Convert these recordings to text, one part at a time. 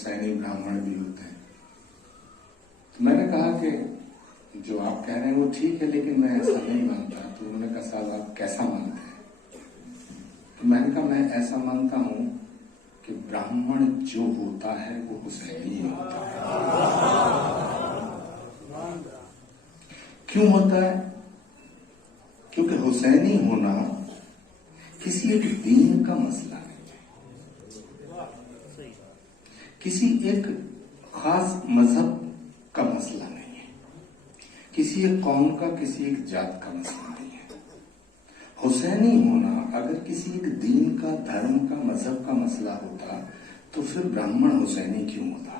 हुसैनी ब्राह्मण भी होते हैं। तो मैंने कहा कि जो आप कह रहे हैं वो ठीक है, लेकिन मैं ऐसा नहीं मानता। तो उन्होंने कहा साहब आप कैसा मानते हैं? तो मैंने कहा मैं ऐसा मानता हूं कि ब्राह्मण जो होता है वो हुसैनी ही होता है। क्यों होता है? क्योंकि हुसैनी होना किसी एक दीन का मसला नहीं है, किसी एक खास मजहब का मसला नहीं है, किसी एक कौम का, किसी एक जात का मसला नहीं है। हुसैनी होना अगर किसी एक दीन का, धर्म का, मजहब का मसला होता तो फिर ब्राह्मण हुसैनी क्यों होता?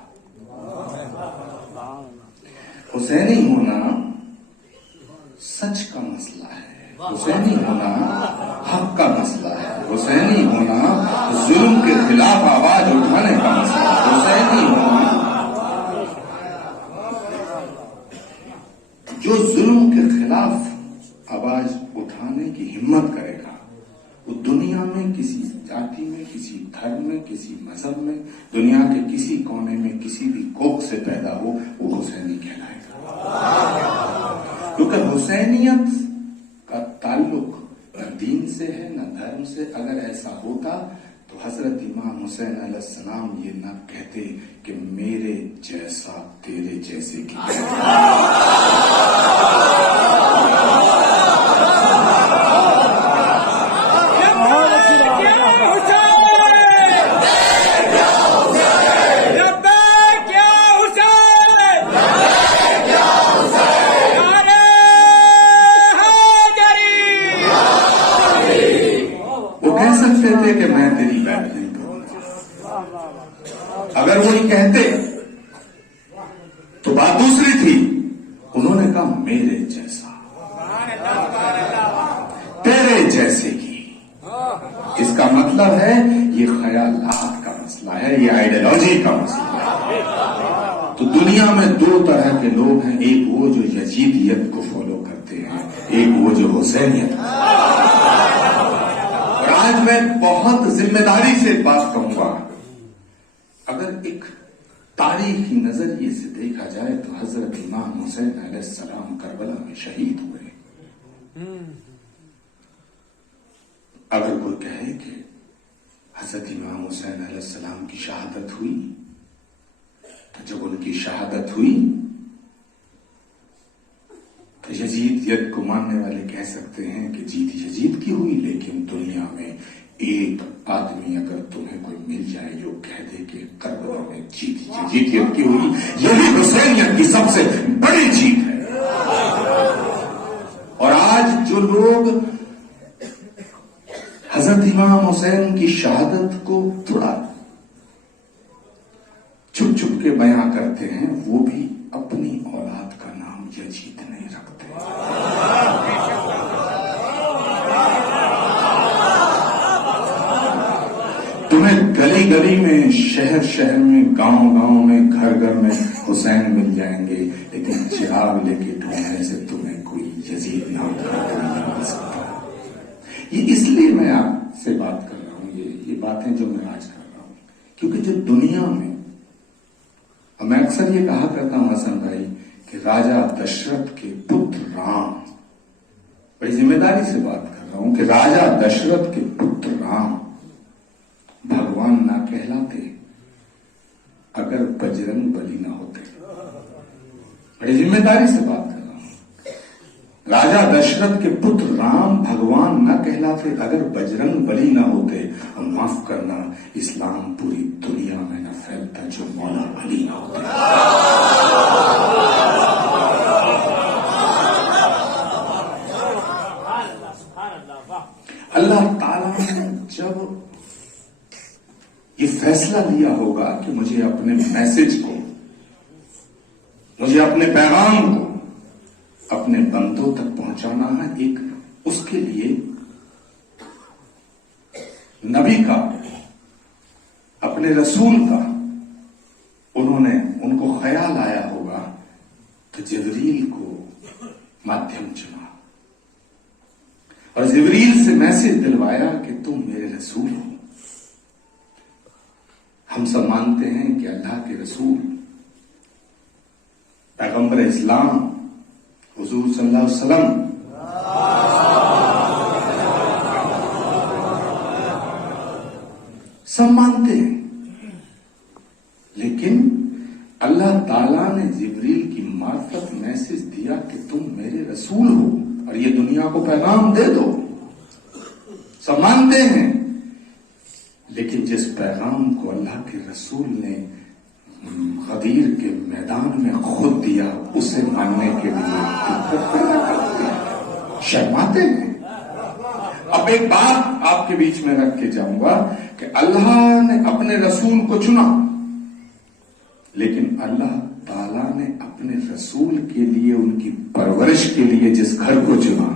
हुसैनी होना सच का मसला है, हुसैनी होना हक का मसला है, हुसैनी होना जुल्म के खिलाफ आवाज उठाने का मसला है, हुसैनी होना जो जुल्म के खिलाफ आवाज उठाने की हिम्मत करेगा वो दुनिया में किसी जाति में, किसी धर्म में, किसी मजहब में, दुनिया के किसी कोने में, किसी भी कोख से पैदा हो, वो हुसैनी कहलाएगा। क्योंकि हुसैनियत का ताल्लुक न दीन से है न धर्म से। अगर ऐसा होता तो हजरत इमाम हुसैन अलैहिस्सलाम ये न कहते कि मेरे जैसा तेरे जैसे की। थे कि मैं तेरी बैठ नहीं करूंगा। अगर वो ही कहते तो बात दूसरी थी। उन्होंने कहा मेरे जैसा, तेरे जैसे की। इसका मतलब है ये ख्यालात का मसला है, ये आइडियोलॉजी का मसला है। तो दुनिया में दो तरह के लोग हैं, एक वो जो यजीदियत को फॉलो करते हैं, एक वो जो हुसैनियत। आज मैं बहुत जिम्मेदारी से बात कहूंगा। अगर एक तारीखी नजरिए से देखा जाए तो हजरत इमाम हुसैन अलैहिस्सलाम करबला में शहीद हुए। अगर कोई कहे कि हजरत इमाम हुसैन अलैहिस्सलाम की शहादत हुई, तो जब उनकी शहादत हुई तो यजीदियत को मानने वाले कह सकते हैं कि जीत यजीद की हुई, लेकिन दुनिया में एक आदमी अगर तुम्हें कोई मिल जाए जो कह दे कि करबला में जीत यजीदियत की हुई, यही हुसैनियत की सबसे बड़ी जीत है। और आज जो लोग हजरत इमाम हुसैन की शहादत को थोड़ा छुप छुप के बयां करते हैं, वो भी अपनी औलाद का नाम यजीद नहीं रखते। तुम्हें गली गली में, शहर शहर में, गांव गांव में, घर घर में हुसैन मिल जाएंगे, लेकिन चिराग लेके ढूंढने से तुम्हें कोई यजीद नाम का नहीं मिल सकता। ये इसलिए मैं आपसे बात कर रहा हूं, ये बातें जो मैं आज कर रहा हूं, क्योंकि जो दुनिया में, मैं अक्सर ये कहा करता हूं हसन भाई कि राजा दशरथ के पुत्र राम, बड़ी जिम्मेदारी से बात कर रहा हूं कि राजा दशरथ के पुत्र राम भगवान ना कहलाते अगर बजरंग बली ना होते। बड़ी जिम्मेदारी से बात कर रहा हूं। राजा दशरथ के पुत्र राम भगवान ना कहलाते अगर बजरंग बली ना होते। और माफ करना, इस्लाम पूरी दुनिया में न फैलता जो मौला अली ना होते। अल्लाह ताला ने जब ये फैसला लिया होगा कि मुझे अपने मैसेज को, मुझे अपने पैगाम को अपने बंदों तक पहुंचाना है, एक उसके लिए नबी का, अपने रसूल का उनको ख्याल आया होगा तो जिब्रील को माध्यम चुना और जिब्रील से मैसेज दिलवाया कि तुम मेरे रसूल हो। हम सब मानते हैं कि अल्लाह के रसूल पैगंबर इस्लाम हुजूर सल्लल्लाहु अलैहि वसल्लम सब मानते हैं, लेकिन अल्लाह ताला ने जिब्रील की मार्फत मैसेज दिया कि तुम मेरे रसूल हो और ये दुनिया को पैगाम दे दो। सब मानते हैं, लेकिन जिस पैगाम को अल्लाह के रसूल ने गदीर के मैदान में खुद दिया, उसे मानने के लिए शर्माते हैं। अब एक बात आपके बीच में रख के जाऊंगा कि अल्लाह ने अपने रसूल को चुना, लेकिन अल्लाह ताला ने अपने रसूल के लिए, उनकी परवरिश के लिए जिस घर को चुना,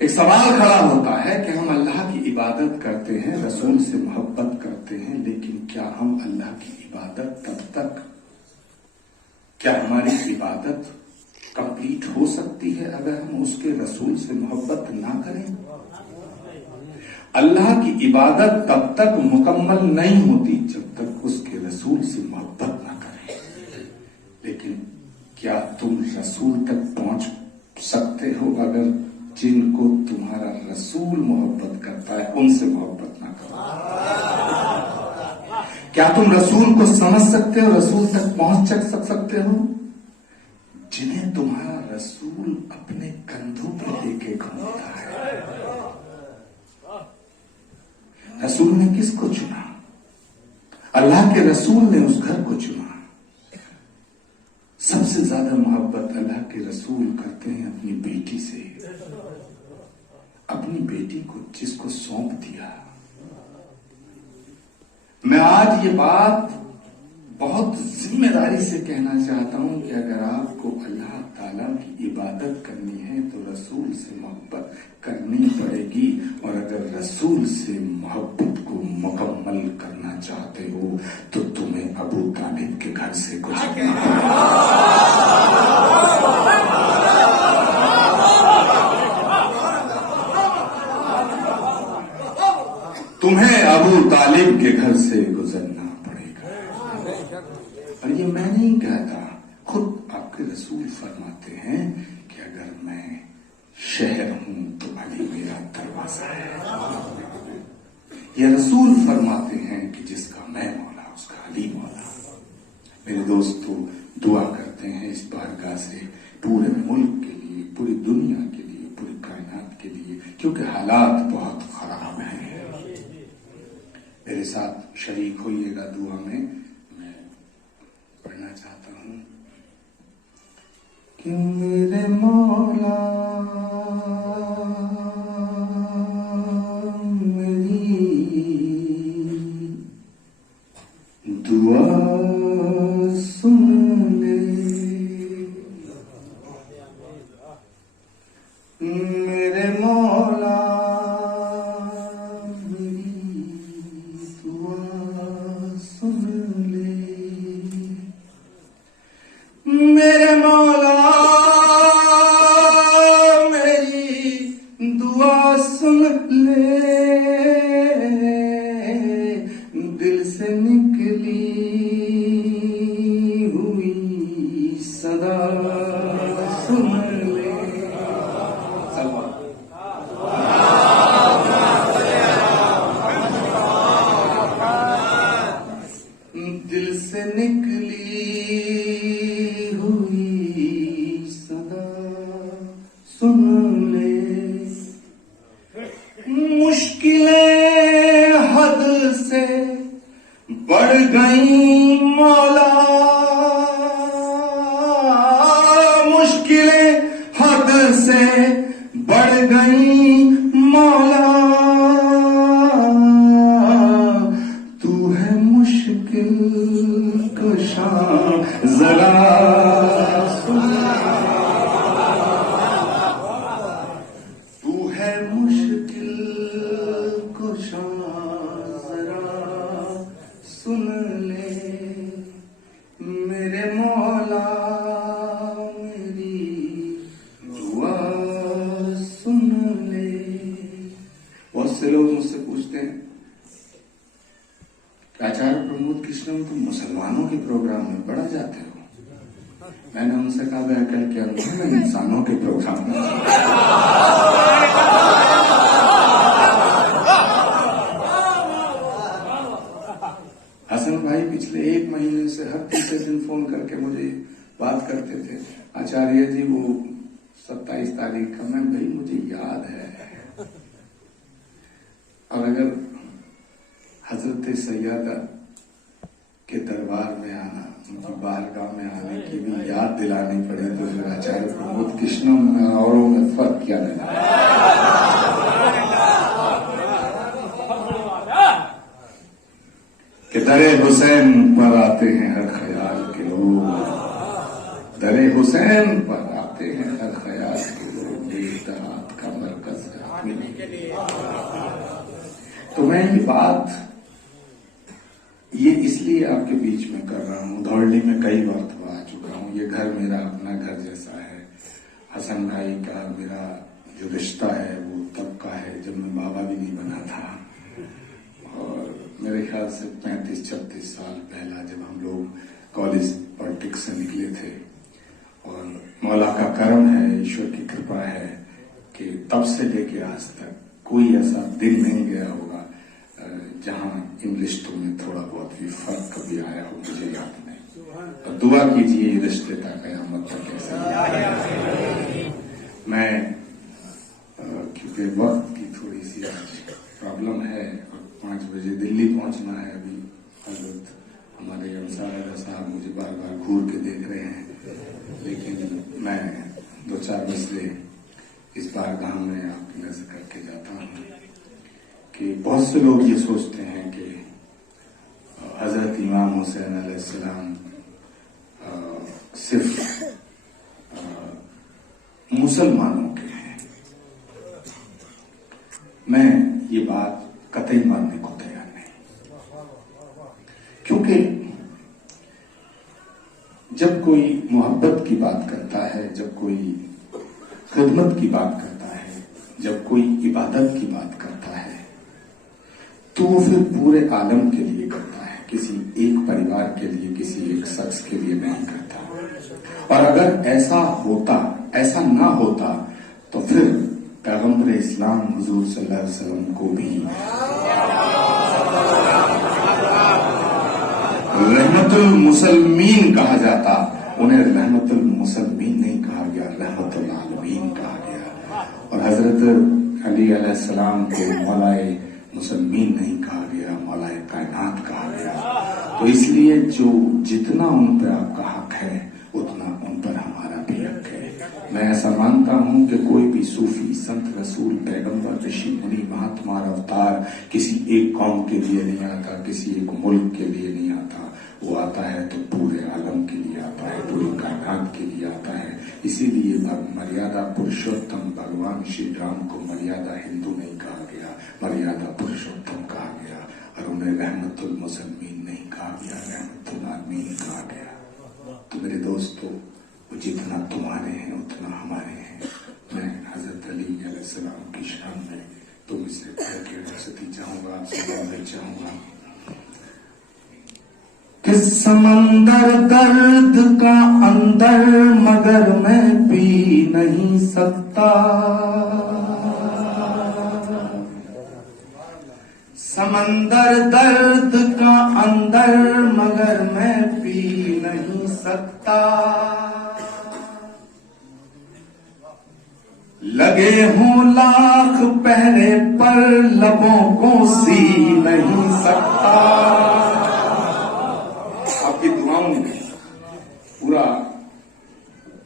एक सवाल खड़ा होता है कि हम अल्लाह की इबादत करते हैं, रसूल से मोहब्बत करते हैं, लेकिन क्या हम अल्लाह की इबादत तब तक, क्या हमारी इबादत कंप्लीट हो सकती है अगर हम उसके रसूल से मोहब्बत ना करें? अल्लाह की इबादत तब तक मुकम्मल नहीं होती जब तक उसके रसूल से मोहब्बत ना करें। लेकिन क्या तुम रसूल तक पहुंच सकते हो अगर जिनको तुम्हारा रसूल मोहब्बत करता है उनसे मोहब्बत ना करो? क्या तुम रसूल को समझ सकते हो, रसूल तक पहुंच सकते हो जिन्हें तुम्हारा रसूल अपने कंधों पर लेके घूमता है? रसूल ने किसको चुना? अल्लाह के रसूल ने उस घर को चुना। सबसे ज्यादा मोहब्बत अल्लाह के रसूल करते हैं अपनी बेटी से, अपनी बेटी को जिसको सौंप दिया। मैं आज ये बात बहुत जिम्मेदारी से कहना चाहता हूं कि अगर आपको अल्लाह ताला की इबादत करनी है तो रसूल से मोहब्बत करनी पड़ेगी, और अगर रसूल से मोहब्बत को मुकम्मल करना चाहते हो तो तुम्हें अबू तालिब के घर से गुजरना पड़ेगा। तुम्हें अबू तालिब के घर से गुजरना पड़ेगा। और ये मैं नहीं कहता, खुद आपके रसूल फरमाते हैं कि अगर मैं शहर हूं तो अली मेरा दरवाजा है। ये रसूल फरमाते हैं कि जिसका मैं मौला उसका अली मौला। मेरे दोस्तों, दुआ करते हैं इस बारगाह से पूरे मुल्क के लिए, पूरी दुनिया के लिए, पूरी कायनात के लिए, क्योंकि हालात बहुत खराब हैं। मेरे साथ शरीक होइएगा दुआ में। मैं पढ़ना चाहता हूं कि मेरे मौला मेरी दुआ सुन ले, मेरे मौला मेरे मौला मेरी दुआ सुन ले, दिल से निकली हुई सदा सुन ले। दिल से निकली सुन ले, मुश्किलें हद से बढ़ गई मौला, मुश्किलें हद से बढ़ गई मौला, तू है मुश्किल कुशा जरा सुन, मुश्किल कुशा जरा सुन ले, मेरे मौला मेरी दुआ सुन ले। बहुत से लोग आचार्य प्रमोद कृष्णन, तुम मुसलमानों के प्रोग्राम में बड़ा जाते हो। मैंने उनसे कहा, वह अकल के अंदर में इंसानों के प्रोग्राम में। हसन भाई पिछले 1 महीने से हर तीसरे दिन फोन करके मुझे बात करते थे, आचार्य जी वो 27 तारीख का। मैं भाई मुझे याद है। और अगर हजरत सैयदा के दरबार में आना, उनकी बारगाह में आने की भी याद दिलानी पड़े तो फिर आचार्य प्रमोद कृष्णन में औरों में फर्क क्या लगा। कि दरे हुसैन पर आते हैं हर ख्याल के लोग, दरे हुसैन पर आते हैं हर ख्याल के लोग, देहात का मरकज है। तो मैं ये बात ये इसलिए आपके बीच में कर रहा हूँ। धौलनी में कई बार तो आ चुका हूँ। ये घर मेरा अपना घर जैसा है। हसन भाई का मेरा जो रिश्ता है वो तब का है जब मैं बाबा भी नहीं बना था। और मेरे ख्याल से 35-36 साल पहला जब हम लोग कॉलेज पॉलिटिक्स से निकले थे। और मौला का करम है, ईश्वर की कृपा है कि तब से लेके आज तक कोई ऐसा दिन नहीं गया होगा जहां इन रिश्तों में थोड़ा बहुत भी फर्क कभी आया हो, मुझे याद नहीं। और दुआ कीजिए ये रिश्ते का कयामत तक कैसे। मैं क्योंकि वक्त की थोड़ी सी प्रॉब्लम है और 5 बजे दिल्ली पहुंचना है। अभी हजरत हमारे अंसार साहब मुझे बार बार घूर के देख रहे हैं, लेकिन मैं 2-4 मसले इस बारगाह में आपकी नजर करके जाता हूँ कि बहुत से लोग ये सोचते हैं कि हजरत इमाम हुसैन अलैहिस्सलाम सिर्फ मुसलमानों के हैं। मैं ये बात कतई मानने को तैयार नहीं, क्योंकि जब कोई मोहब्बत की बात करता है, जब कोई खिदमत की बात करता है, जब कोई इबादत की बात करता है, तो वो फिर पूरे आलम के लिए करता है, किसी एक परिवार के लिए, किसी एक शख्स के लिए नहीं करता। और अगर ऐसा होता, ऐसा ना होता तो फिर पैगंबर इस्लाम हुजूर सल्लल्लाहु अलैहि वसल्लम को भी रहमतुल मुसलमीन कहा जाता। उन्हें रहमतुल मुसलमीन नहीं कहा गया, रहमतुल आलमीन कहा गया। और हजरत अली अलैहिस्सलाम को मौलाए मुसलमीन नहीं कहा गया, मौलाए कायनात कहा गया। तो इसलिए जो जितना उन पर आपका हक है उतना उन पर हमारा भी हक है। मैं ऐसा मानता हूं कि कोई भी सूफी, संत, रसूल, पैगंबर, ऋषि, मुनि, महात्मा, अवतार किसी एक कौम के लिए नहीं आता, किसी एक मुल्क के लिए नहीं आता। वो आता है तो पूरे आलम के लिए आता है, पूरी कायनात के लिए आता है। इसीलिए मर्यादा पुरुषोत्तम भगवान श्री राम को मर्यादा हिंदू नहीं कहा गया, मर्यादा पुरुषोत्तम कहा गया। और उन्हें रहमतुल मुसलमीन नहीं कहा गया, रहमतुल आलमीन कहा गया। तो मेरे दोस्तों, वो जितना तुम्हारे हैं उतना हमारे हैं। मैं हजरत अली अलैहिस्सलाम की शान में तुमसे रुखसती चाहूंगा, आपसे मिलना चाहूंगा कि समंदर दर्द का अंदर मगर मैं पी नहीं सकता, समंदर दर्द का अंदर मगर मैं पी नहीं सकता। लगे हों लाख पहरे पर लबों को सी नहीं सकता। आपकी दुआओं में पूरा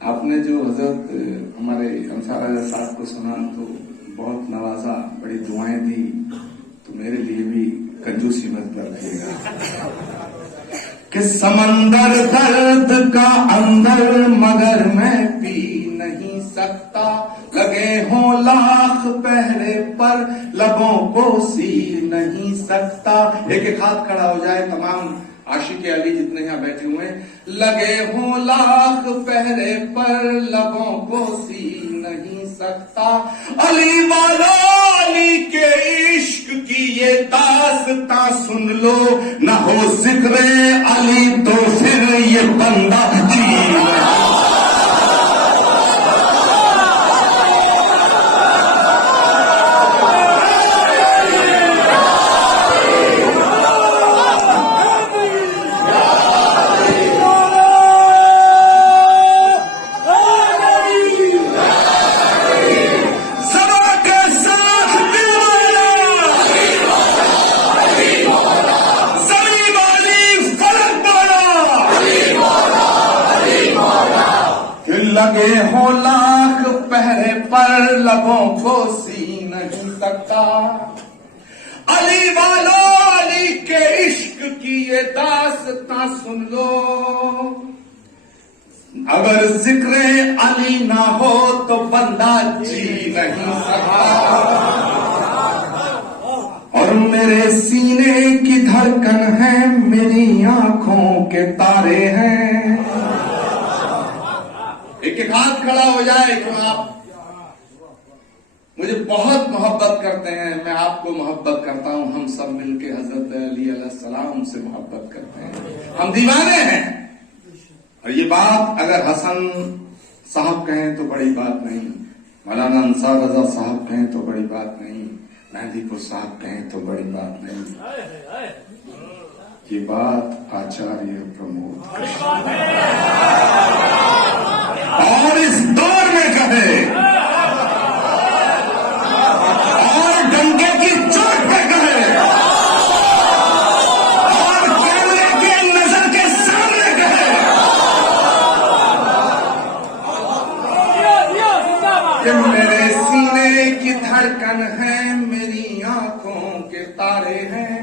आपने जो हजरत हमारे अंसार राजा साहब को सुना तो बहुत नवाजा, बड़ी दुआएं दी। तो मेरे लिए भी कंजूसी मत बरतिएगा कि समंदर दर्द का अंदर मगर मैं पी नहीं सकता। लगे हों लाख पहरे पर लबों को सी नहीं सकता। एक एक हाथ खड़ा हो जाए तमाम आशिक अली जितने यहाँ बैठे हुए हैं। लगे हों लाख पहरे पर लबों को सी नहीं सकता। अली वाला अली के इश्क की ये दास्तां सुन लो, न हो जिक्र अली तो फिर ये बंदा जी। लगे हो लाख पहरे पर लबों को सी नहीं सकता। अली वालो अली के इश्क की ये दास्तां सुन लो, अगर जिक्र अली ना हो तो बंदा जी नहीं सकता। और मेरे सीने की धड़कन है, मेरी आंखों के तारे हैं। एक हाथ खड़ा हो जाए कि आप मुझे बहुत मोहब्बत करते हैं, मैं आपको मोहब्बत करता हूं, हम सब मिलके हजरत अली अलैहिस्सलाम से मोहब्बत करते हैं, हम दीवाने हैं। और ये बात अगर हसन साहब कहें तो बड़ी बात नहीं, मौलाना अंसार रजा साहब कहें तो बड़ी बात नहीं, मेहंदीपुर साहब कहें तो बड़ी बात नहीं, ये बात आचार्य प्रमोद और इस दौर में कहे और डंके की चोट पे कहे और कैमरे के नजर के सामने कहे कि मेरे सीने की धड़कन है, मेरी आंखों के तारे हैं।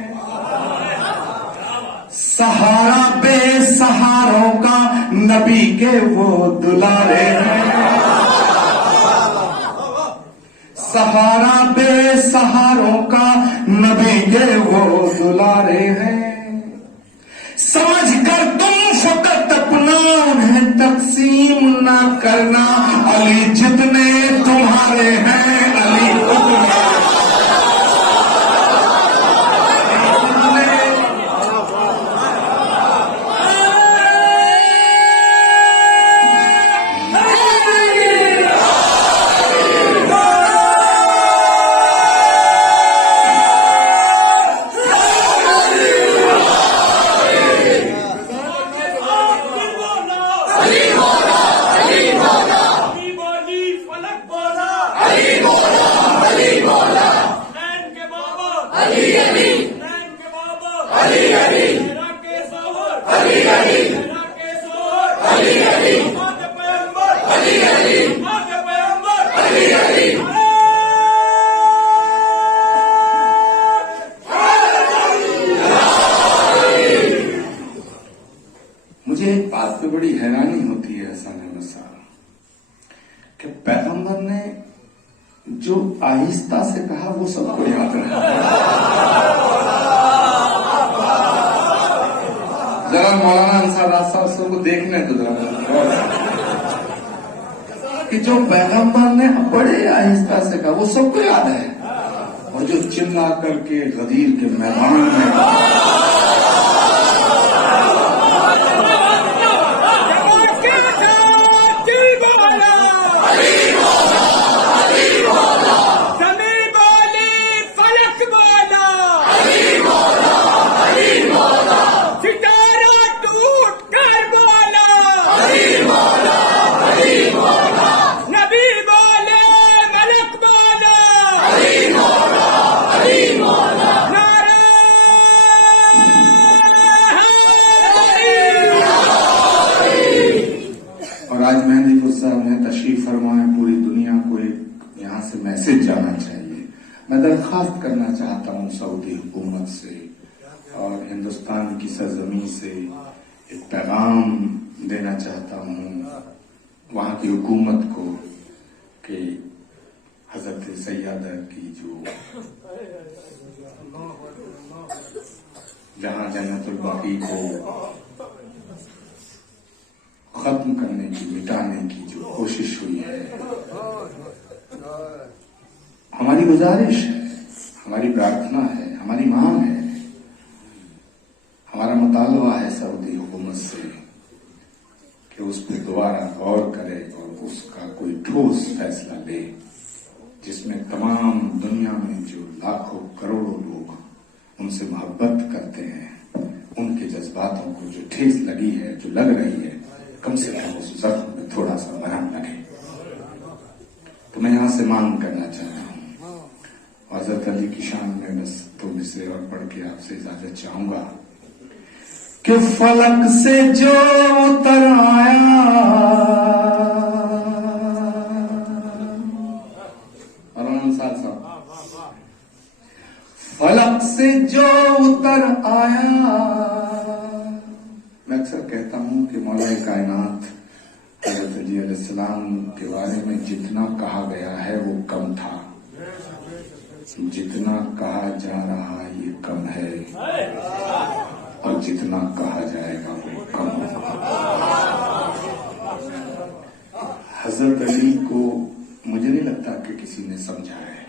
सहारा बेसहारों का नबी के वो दुलारे हैं। सहारा बेसहारों का नबी के वो दुलारे हैं। समझ कर तुम फकत अपना उन्हें तकसीम ना करना, अली जितने तुम्हारे हैं अली उतने। मुझे एक बात पे बड़ी हैरानी होती है हसन अहमद साहब कि पैगंबर ने जो आहिस्ता से कहा वो सबको याद रहा। जरा मौलाना अंसार साहब को देखने तो जरा कि जो पैगंबर ने बड़े आहिस्ता से कहा वो सबको याद है, और जो चिल्ला करके गदीर के मैदान में आज मेहंदीपुर साहब ने तशरीफ फरमाया, पूरी दुनिया को एक यहाँ से मैसेज जाना चाहिए। मैं दरख्वास्त करना चाहता हूँ सऊदी हुकूमत से और हिंदुस्तान की सरजमी से एक पैगाम देना चाहता हूँ वहाँ की हुकूमत को कि हजरत सैयदा की जो जहाँ जन्नतुल बाकी को खत्म करने की, मिटाने की जो कोशिश हुई है, गुजारिश है, हमारी प्रार्थना है, हमारी मांग है, हमारा मुतालबा है सऊदी हुकूमत से कि उस पर दोबारा गौर करे और उसका कोई ठोस फैसला ले, जिसमें तमाम दुनिया में जो लाखों करोड़ों लोग उनसे मोहब्बत करते हैं, उनके जज्बातों को जो ठेस लगी है, जो लग रही है, कम से कम उस जख्म में थोड़ा सा मरहम लगे। तो मैं यहां से मांग करना चाहता हूं, हज़रत अली की शान में बस तो मिसरे और पढ़ के आपसे इजाजत चाहूंगा कि फलक से जो उतर आया, फलक से जो उतर आया। मैं अक्सर कहता हूं कि मौला कायनात हज़रत अली अलैहिस्सलाम के बारे में जितना कहा गया है वो कम था, जितना कहा जा रहा ये कम है, और जितना कहा जाएगा वो कम होगा। हज़रत अली को मुझे नहीं लगता कि किसी ने समझा है,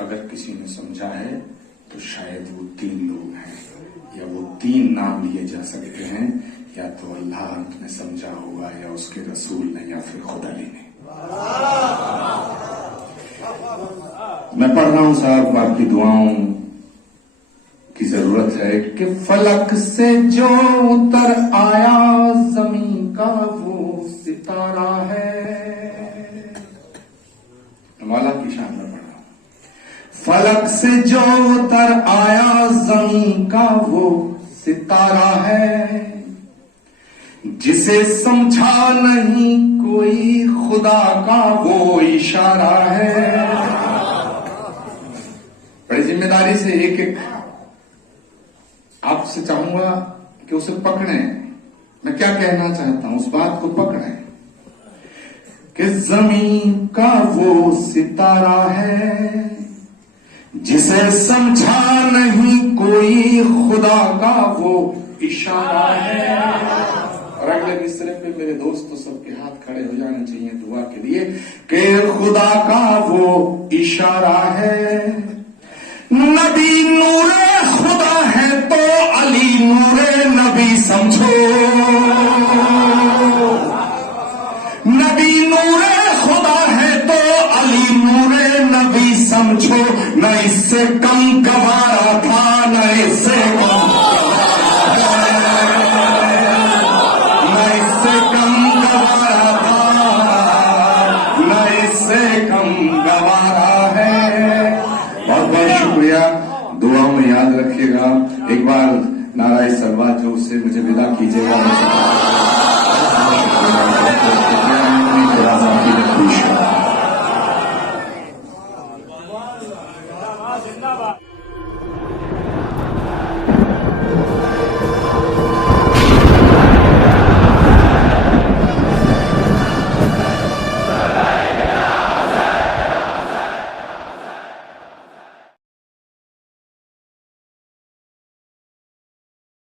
अगर किसी ने समझा है तो शायद वो 3 लोग हैं, या वो 3 नाम लिए जा सकते हैं, या तो अल्लाह ने समझा होगा, या उसके रसूल ने, या फिर खुद अली ने। मैं पढ़ रहा हूं साहब, आपकी दुआओं की जरूरत है कि फलक से जो उतर आया जमीन का वो सितारा है। मौला की शान में पढ़ा, फलक से जो उतर आया जमीन का वो सितारा है, जिसे समझा नहीं कोई खुदा का वो इशारा है। बड़ी जिम्मेदारी से एक एक आपसे चाहूंगा कि उसे पकड़ें। मैं क्या कहना चाहता हूं, उस बात को पकड़ें कि जमीन का वो सितारा है, जिसे समझा नहीं कोई खुदा का वो इशारा है। और अगले मिसरे पे मेरे दोस्तों सबके हाथ खड़े हो जाने चाहिए दुआ के लिए कि खुदा का वो इशारा है। नबी नूरे खुदा है तो अली नूरे नबी समझो, नबी नूरे खुदा है तो अली नूरे नबी समझो, न इससे कम गवारा था, न इससे कम, न इससे कम गवारा था, न इससे कम गवारा है। बहुत बहुत शुक्रिया, दुआओं में याद रखिएगा। एक बार नाराए सलवात जो उससे मुझे विदा कीजिएगा।